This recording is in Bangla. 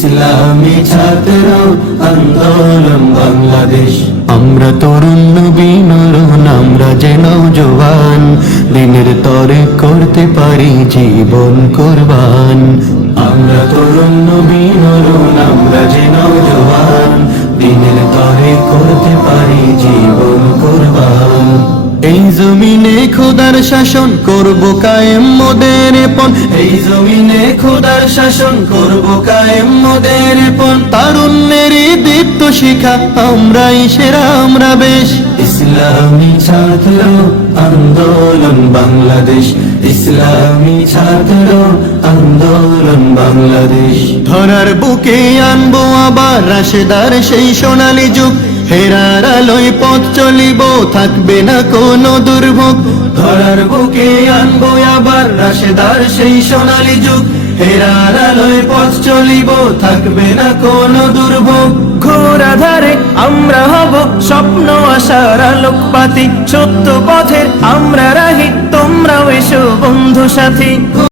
ইসলামী ছাত্র আন্দোলন বাংলাদেশ। আমরা তরুণ নবীন আমরা যে নওজোয়ান, দিনের তরে করতে পারি জীবন কুরবান। আমরা তরুণ নবীন আমরা যে নওজোয়ান, দিনের তরে করতে পারি জীবন কুরবান। এই জমিনে খোদার শাসন করব কায়েম মোদের পণ, এই জমিনে খোদার শাসন করব কায়েম মোদের পণ। তারুণ্যের দীপ্ত শিখা আমরাই সেরা আমরা বেশ। ইসলামী ছাত্র আন্দোলন বাংলাদেশ, ইসলামী ছাত্র আন্দোলন বাংলাদেশ। ধরার বুকে আনবো আবার রাশেদার সেই সোনালী যুগ, হেরার আলোয় পথ চলিব থাকবে না কোনো দুর্ভোগ। ধরার বুকে আনবো আবার রাশেদার সেই সোনালী যুগ, হেরার আলোয় পথ চলিব থাকবে না কোনো দুর্ভোগ। ঘোর আধারে আমরা হব স্বপ্ন আশার আলোকবাতি, সত্য পথের আমরা রাহি তোমরাও এসো বন্ধু সাথী।